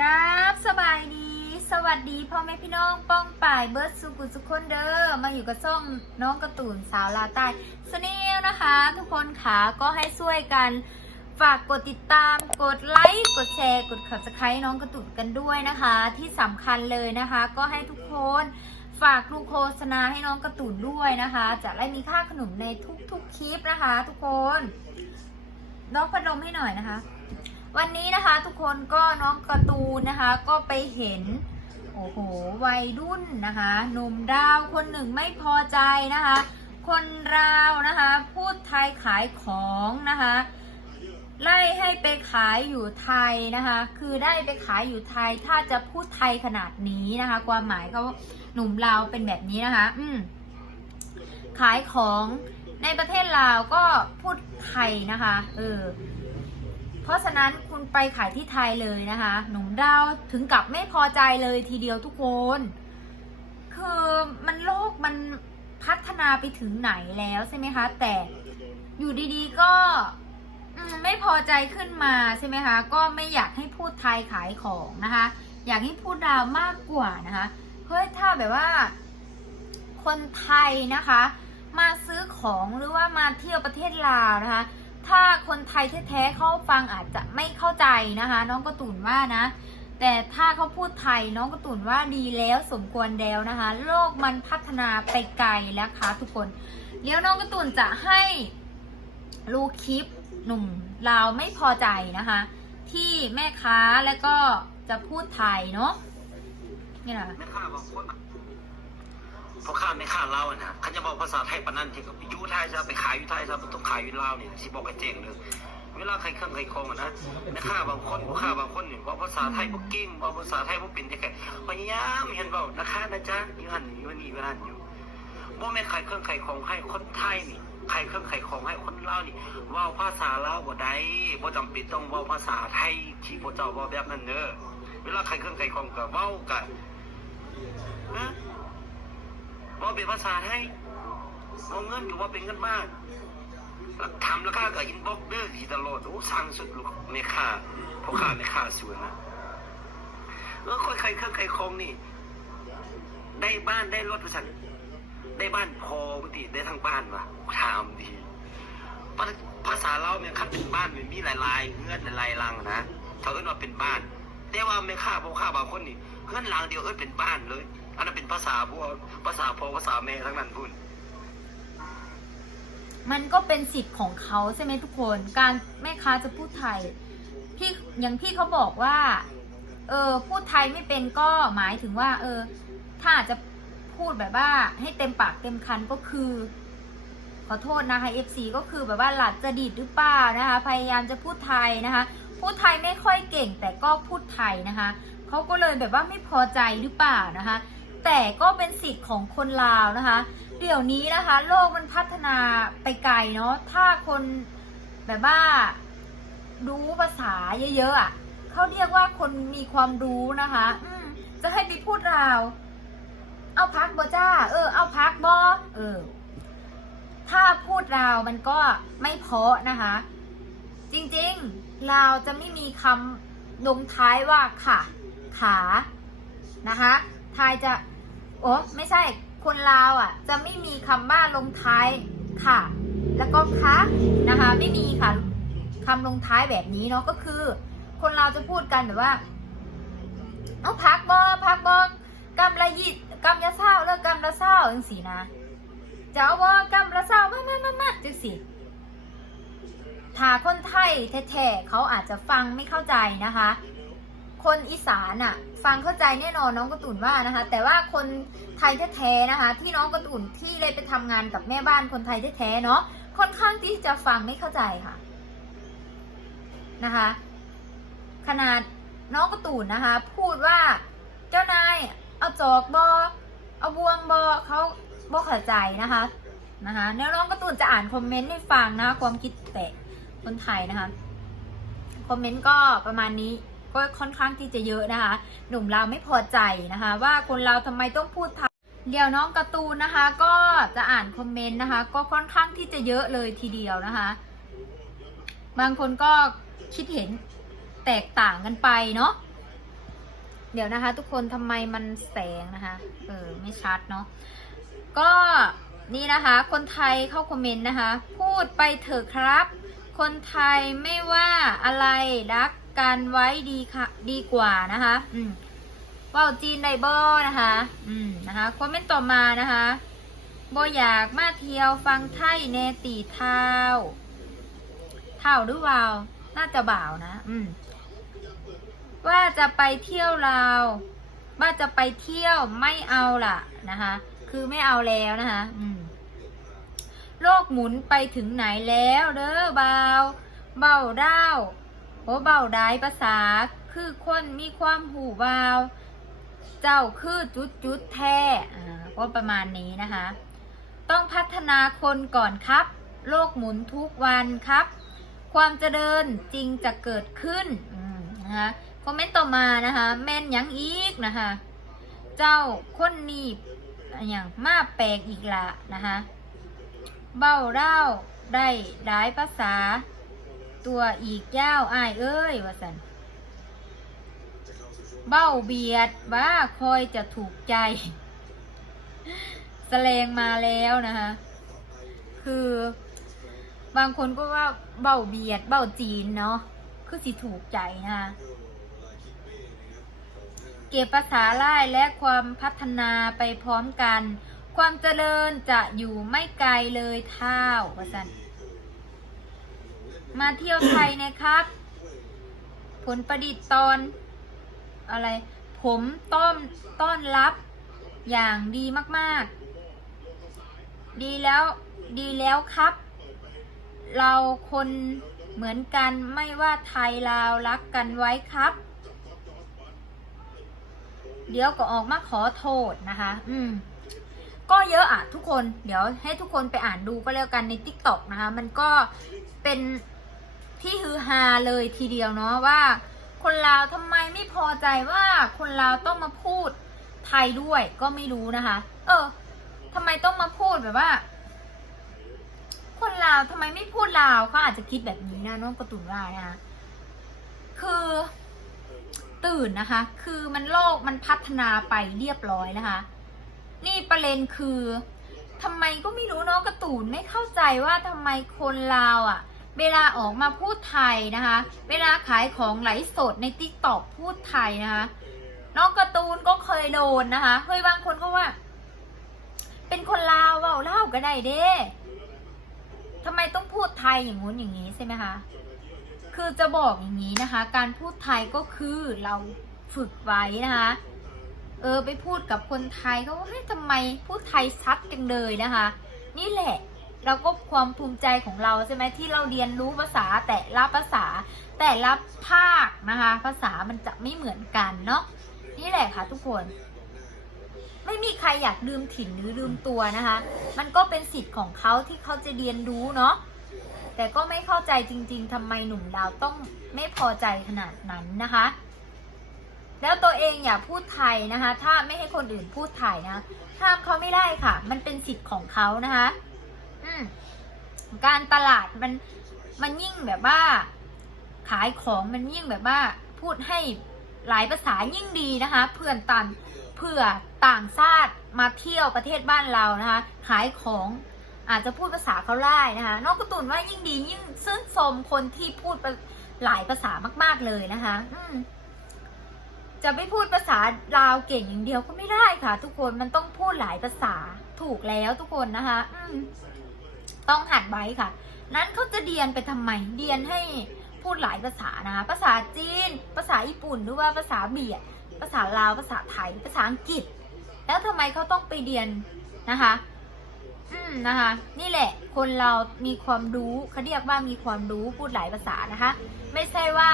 กับสบายดี สวัสดีพ่อแม่พี่น้องป้องป่ายเบิร์ดสุกุสุคนเด้อมาอยู่กับส้มน้องกระตูนสาวลาใต้สเนลนะคะ ทุกคนขาก็ให้ช่วยกัน ฝากกดติดตามกดไลค์กดแชร์ กดขับสไครต์น้องกระตูนกันด้วยนะคะ ที่สำคัญเลยนะคะ ก็ให้ทุกคนฝากลูโฆษณาให้น้องกระตูนด้วยนะคะ จะได้มีค่าขนมในทุกๆคลิปนะคะ ทุกคนน้องพัดลมให้หน่อยนะคะ วันนี้นะคะทุกคนก็น้องการ์ตูนนะคะ ก็ไปเห็น โอ้โห วัยรุ่นนะคะหนุ่มดาวคนหนึ่งไม่พอใจนะคะ คนราวนะคะ พูดไทยขายของนะคะ ไล่ให้ไปขายอยู่ไทยนะคะ คือได้ไปขายอยู่ไทย ถ้าจะพูดไทยขนาดนี้นะคะ ความหมายเขาหนุ่มลาวเป็นแบบนี้นะคะ อืมขายของในประเทศลาวก็พูดไทยนะคะ เออ เพราะฉะนั้นคุณไปขายที่ไทยเลยนะคะ หนุ่มดาวถึงกับไม่พอใจเลยทีเดียวทุกคน คือมันโลกมันพัฒนาไปถึงไหนแล้วใช่ไหมคะ แต่อยู่ดีๆก็ไม่พอใจขึ้นมาใช่ไหมคะ ก็ไม่อยากให้พูดไทยขายของนะคะ อยากให้พูดดาวมากกว่านะคะเฮ้ยถ้าแบบว่า คนไทยนะคะ มาซื้อของหรือว่ามาเที่ยวประเทศลาวนะคะ ถ้าคนไทยแท้ๆเขาฟังอาจจะไม่เข้าใจนะคะ น้องกระตุนว่านะ แต่ถ้าเขาพูดไทยน้องกระตุนว่าดีแล้วสมควรแล้วนะคะ โลกมันพัฒนาไปไกลแล้วค่ะทุกคนเดี๋ยวน้องกระตุนจะให้ลูคลิปหนุ่มลาวไม่พอใจนะคะ ที่แม่ค้าแล้วก็จะพูดไทยเนาะนี่แหละ แม่ค้าบางคนพ่อค้าแม่ค้าเล่าอะนะเขาจะบอกภาษาไทยปนนั้นที่กับอยู่ไทยจะไปขายยู่ไทยจะต้องขายยู่ลาวนี่ยสิบอกไอ้เจ๋งเลยเวลาใครเครื่องใครคองอะนะแม่ค้าบางคนพ่อค้าบางคนเนี่ยบอกภาษาไทยบ่เก่งบอกภาษาไทยบ่เป็นแต่แค่พยายามเห็นเว้านะคะนะจ๊ะอยู่หันอยู่นี่อยู่หันอยู่บ่แม่นขายเครื่องขายของให้คนไทยนี่ขายเครื่องขายของให้คนเลานี่เว้าภาษาเลาวบ่ได้บ่จำเป็นต้องเว้าภาษาไทยที่พวกเจ้าเว้าแบบนั้นเด้อเวลาขายเครื่องขายของก็เว้ากันฮะ ว่าเป็นภาษาไทยเอาเงินอยู่ว่าเป็นเงินบ้านแล้วทำแล้วค่ากับอินบ็อกเดอร์ทีตลอดโอ้สั่งสุดลูกไม่ค่าเพราะค่าไม่ค่าสวยนะเออค่อยใครเครื่องใครคองนี่ ได้บ้านได้รถประชันได้บ้านพอปกติได้ทั้งบ้านวะถามดีภาษาเราเนี่ยคัดเป็นบ้านมันมีหลายๆเงื่อนหลายๆรังนะเขาเอิ้นว่าเป็นบ้าน แต่ว่าไม่ค่าเพราะค่าบางคนนี่เงื่อนรังเดียวเอิ้นเป็นบ้านเลย อันนั้นเป็นภาษาพวกภาษาพ่อภาษาแม่ทั้งนั้นพุ่นมันก็เป็นสิทธิ์ของเขาใช่ไหมทุกคน การแม่ค้าจะพูดไทย พี่อย่างพี่เขาบอกว่า เออพูดไทยไม่เป็นก็หมายถึงว่า เออ ถ้าจจะพูดแบบว่า ให้เต็มปากเต็มคันก็คือ ขอโทษนะคะ FC ก็คือแบบว่าหลัดจะดีดหรือเปล่านะคะ พยายามจะพูดไทยนะคะ พูดไทยไม่ค่อยเก่งแต่ก็พูดไทยนะคะเขาก็เลยแบบว่าไม่พอใจหรือเปล่านะคะ แต่ก็เป็นสิทธิ์ของคนลาวนะคะ เดี๋ยวนี้นะคะ โลกมันพัฒนาไปไกลเนาะถ้าคนแบบว่ารู้ภาษาเยอะๆอะเขาเรียกว่าคนมีความรู้นะคะ อืมจะให้ไปพูดราว เอาพักบอจ้า เออ เอาพักบอเออ ถ้าพูดราวมันก็ไม่เพาะนะคะ จริงๆลาวจะไม่มีคำลงท้ายว่าค่ะ ขานะคะไทยจะ โอ้ไม่ใช่คนลาวอะ จะไม่มีคำว่าลงท้ายค่ะ แล้วก็คะนะคะ ไม่มีค่ะคำลงท้ายแบบนี้เนาะก็คือ คนลาวจะพูดกันแบบว่า เอาพักบอพักบอกำละยิดกำละเศร้าเลิกกำละเศร้าจังสีนะจะเอาบอกำละเศร้ามามามามาจังสีถ้าคนไทยแท้ๆเขาอาจจะฟังไม่เข้าใจนะคะ คนอีสานอะฟังเข้าใจแน่นอนน้องกระตุนว่านะคะ แต่ว่าคนไทยแท้ๆนะคะ ที่น้องกระตุนที่เลยไปทำงานกับแม่บ้านคนไทยแท้ๆเนาะค่อนข้างที่จะฟังไม่เข้าใจค่ะนะคะ ขนาดน้องกระตุนนะคะ พูดว่าเจ้านายเอาจอกบอเอาบวงบอเขาบอเข้าใจนะคะนะคะแล้วน้องกระตุนจะอ่านคอมเมนต์ให้ฟังนะคะความคิดแตกคนไทยนะคะคอมเมนต์ก็ประมาณนี้ ก็ค่อนข้างที่จะเยอะนะคะ หนุ่มเราไม่พอใจนะคะ ว่าคนเราทำไมต้องพูดไทยเดี๋ยวน้องการ์ตูนนะคะ ก็จะอ่านคอมเมนต์นะคะ ก็ค่อนข้างที่จะเยอะเลยทีเดียวนะคะ บางคนก็คิดเห็นแตกต่างกันไปเนาะเดี๋ยวนะคะ ทุกคนทำไมมันแสงนะคะ เออไม่ชัดเนาะก็นี่นะคะ คนไทยเข้าคอมเมนต์นะคะ พูดไปเถอะครับ คนไทยไม่ว่าอะไรรัก กันไว้ดีค่ะดีกว่านะคะ อืมว่าวจีนไดบอนะคะ อืมนะคะคอมเมนต์ต่อมานะคะบอยากมาเที่ยวฟังไทยเนตีเท้าเท้าหรือวาวน่าจะบ่าวนะ อืม ว่าจะไปเที่ยวลาว่าจะไปเที่ยวไม่เอาล่ะนะคะ คือไม่เอาแล้วนะคะ อืม โลกหมุนไปถึงไหนแล้วเด้อเบาเบาด้าว โอเบาได้ภาษา คือคนมีความหูเบาเจ้าคือจุดจุดแท้ก็ประมาณนี้นะคะ ต้องพัฒนาคนก่อนครับ โลกหมุนทุกวันครับ ความเจริญจริงจะเกิดขึ้นนะคะคอมเมนต์ต่อมานะคะแม่นยังอีกนะคะ เจ้าคนนี้อย่างมาแปลกอีกละนะคะเบ้าเล่าได้หลายภาษา ตัวอีกยาวอายเอ้ยว่าสันเบ้าเบียดว่าคอยจะถูกใจ แสลงมาแล้วนะคะ คือบางคนก็ว่าเบ้าเบียด เบ้าจีนเนาะคือสิถูกใจนะคะเก็บภาษาไล่และความพัฒนาไปพร้อมกัน ความเจริญจะอยู่ไม่ไกลเลยเท่าว่าสัน มาเที่ยวไทยนะครับ ผลประดิษฐ์ตอนอะไร ผมต้อนต้อนรับอย่างดีมากๆ ดีแล้วดีแล้วครับ เราคนเหมือนกันไม่ว่าไทยลาวรักกันไว้ครับ เดี๋ยวก็ออกมาขอโทษนะคะ อืม ก็เยอะอะทุกคน เดี๋ยวให้ทุกคนไปอ่านดูก็แล้วกันใน t ิ k t o k นะคะ มันก็เป็น ที่ฮือฮาเลยทีเดียวเนาะว่า คนลาวทำไมไม่พอใจว่าคนลาวต้องมาพูดไทยด้วยก็ไม่รู้นะคะ เออทำไมต้องมาพูดแบบว่า คนลาวทำไมไม่พูดลาวเขาอาจจะคิดแบบนี้นะน้องกระตุนว่านะคะคือตื่นนะคะ คือมันโลกมันพัฒนาไปเรียบร้อยนะคะ นี่ประเด็นคือทำไมก็ไม่รู้เนาะกร์ตูนไม่เข้าใจว่าทำไมคนลาวอะ่ะ เวลาออกมาพูดไทยนะคะ เวลาขายของไหลสดในติ๊กต็อกพูดไทยนะคะ น้องการ์ตูนก็เคยโดนนะคะเฮ้ยบางคนก็ว่า เป็นคนลาวเว่าเล่าก็ได้เด้ทำไมต้องพูดไทยอย่างงู้นอย่างนี้ใช่ไหมคะ คือจะบอกอย่างนี้นะคะ การพูดไทยก็คือเราฝึกไว้นะคะ เออไปพูดกับคนไทยเขาว่าเฮ้ยทำไมพูดไทยชัดจังเลยนะคะ นี่แหละ เราก็ความภูมิใจของเราใช่ไหมที่เราเรียนรู้ภาษาแต่ละภาษา แต่ละภาคนะคะ ภาษามันจะไม่เหมือนกันเนาะนี่แหละค่ะทุกคน ไม่มีใครอยากลืมถิ่นหรือลืมตัวนะคะ มันก็เป็นสิทธิ์ของเขาที่เขาจะเรียนรู้เนาะแต่ก็ไม่เข้าใจจริง ๆทำไมหนุ่มดาวต้องไม่พอใจขนาดนั้นนะคะ แล้วตัวเองอย่าพูดไทยนะคะ ถ้าไม่ให้คนอื่นพูดไทยนะห้ามเขาไม่ได้ค่ะ มันเป็นสิทธิ์ของเขานะคะ การตลาดมันมันยิ่งแบบว่า ขายของมันยิ่งแบบว่า พูดให้หลายภาษายิ่งดีนะคะ เพื่อนตันเพื่อต่างชาติมาเที่ยวประเทศบ้านเรานะคะ ขายของอาจจะพูดภาษาเขาได้นะคะ นอกกระตุนว่ายิ่งดียิ่งซื่นชมคนที่พูดหลายภาษามาก ๆเลยนะคะ อืมจะไม่พูดภาษาลาวเก่งอย่างเดียวก็ไม่ได้ค่ะ ทุกคนมันต้องพูดหลายภาษาถูกแล้วทุกคนนะคะ อืม ต้องหัดไว้ค่ะ นั้นเขาจะเรียนไปทำไม เรียนให้พูดหลายภาษานะคะ ภาษาจีน ภาษาญี่ปุ่น หรือว่าภาษาเบียด ภาษาลาว ภาษาไทย ภาษาอังกฤษ แล้วทำไมเขาต้องไปเรียนนะคะ อืมนะคะ นี่แหละ คนเรามีความรู้เขาเรียกว่ามีความรู้พูดหลายภาษานะคะ ไม่ใช่ว่า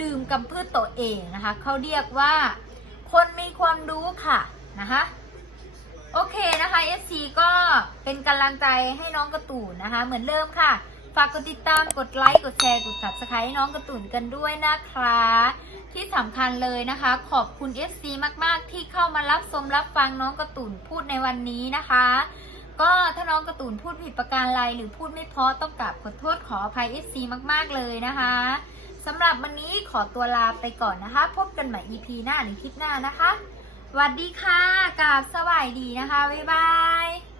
ดื่มกำพืชตัวเองนะคะ เขาเรียกว่า คนมีความรู้ค่ะนะคะ โอเคนะคะ FC ก็เป็นกำลังใจให้น้องกระตูนนะคะ เหมือนเริ่มค่ะ ฝากกดติดตามกดไลค์กดแชร์กด subscribe ให้น้องกระตูนกันด้วยนะคะ ที่สำคัญเลยนะคะ ขอบคุณ FC มากๆ ที่เข้ามารับชมรับฟังน้องกระตูนพูดในวันนี้นะคะ ก็ถ้าน้องกระตูนพูดผิดประการใดหรือพูดไม่เพราะต้องกลับขอโทษขออภัย FC มากๆเลยนะคะสำหรับวันนี้ขอตัวลาไปก่อนนะคะ พบกันใหม่ EP หน้าหรือคลิปหน้านะคะ วัสดีค่ะกับสวัสดีนะคะ บ๊ายบาย